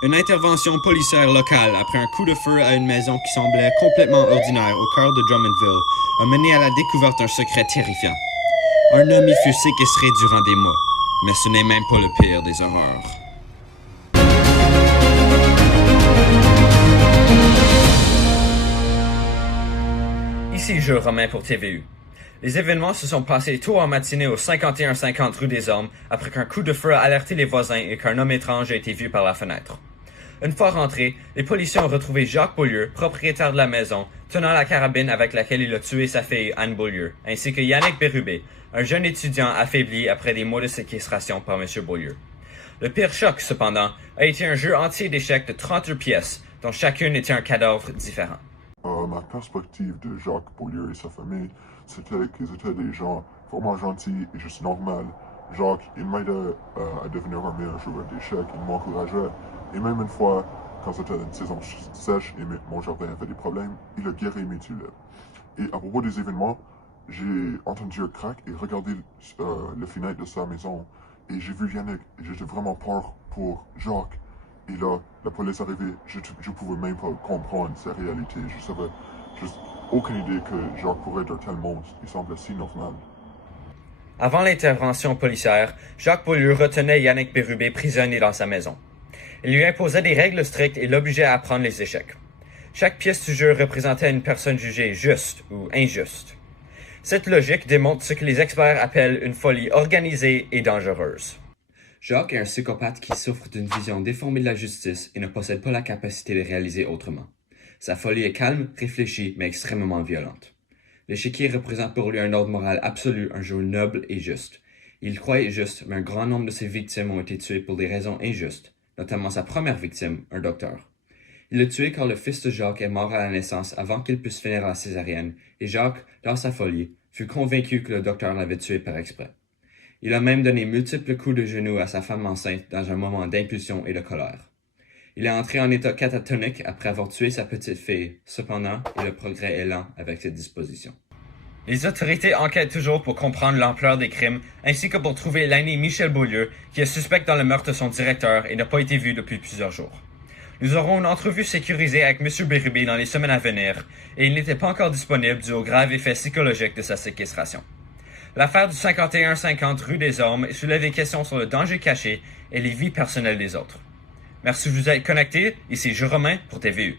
Une intervention policière locale après un coup de feu à une maison qui semblait complètement ordinaire au cœur de Drummondville a mené à la découverte d'un secret terrifiant. Un homme y fut séquestré durant des mois, mais ce n'est même pas le pire des horreurs. Ici Jules Romain pour TVU. Les événements se sont passés tôt en matinée au 5150 rue des Ormes après qu'un coup de feu a alerté les voisins et qu'un homme étrange a été vu par la fenêtre. Une fois rentrés, les policiers ont retrouvé Jacques Beaulieu, propriétaire de la maison, tenant la carabine avec laquelle il a tué sa fille Anne Beaulieu, ainsi que Yannick Bérubé, un jeune étudiant affaibli après des mois de séquestration par M. Beaulieu. Le pire choc, cependant, a été un jeu entier d'échecs de 32 pièces, dont chacune était un cadavre différent. Ma perspective de Jacques Beaulieu et sa famille, c'était qu'ils étaient des gens vraiment gentils et juste normaux. Jacques, il m'aidait à devenir un meilleur joueur d'échecs, il m'encourageait. Et même une fois, quand c'était une saison sèche et mon jardin avait des problèmes, il a guéri mes tulipes. Et à propos des événements, j'ai entendu un crack et regardé le fenêtre de sa maison. Et j'ai vu Yannick et j'étais vraiment peur pour Jacques. Et là, la police arrivait, je pouvais même pas comprendre sa réalité. Je savais juste aucune idée que Jacques pourrait être un tel monstre. Il semblait si normal. Avant l'intervention policière, Jacques Beaulieu retenait Yannick Bérubé prisonnier dans sa maison. Il lui imposait des règles strictes et l'obligeait à apprendre les échecs. Chaque pièce du jeu représentait une personne jugée juste ou injuste. Cette logique démontre ce que les experts appellent une folie organisée et dangereuse. Jacques est un psychopathe qui souffre d'une vision déformée de la justice et ne possède pas la capacité de réaliser autrement. Sa folie est calme, réfléchie, mais extrêmement violente. L'échiquier représente pour lui un ordre moral absolu, un jeu noble et juste. Il croyait juste, mais un grand nombre de ses victimes ont été tuées pour des raisons injustes, notamment sa première victime, un docteur. Il l'a tué car le fils de Jacques est mort à la naissance avant qu'il puisse finir à la césarienne, et Jacques, dans sa folie, fut convaincu que le docteur l'avait tué par exprès. Il a même donné multiples coups de genoux à sa femme enceinte dans un moment d'impulsion et de colère. Il est entré en état catatonique après avoir tué sa petite fille. Cependant, le progrès est lent avec cette disposition. Les autorités enquêtent toujours pour comprendre l'ampleur des crimes, ainsi que pour trouver l'aîné Michel Beaulieu, qui est suspect dans le meurtre de son directeur et n'a pas été vu depuis plusieurs jours. Nous aurons une entrevue sécurisée avec M. Bérubé dans les semaines à venir, et il n'était pas encore disponible dû au grave effet psychologique de sa séquestration. L'affaire du 5150 rue des Ormes soulève des questions sur le danger caché et les vies personnelles des autres. Merci de vous être connectés, ici Jules Romain pour TVU.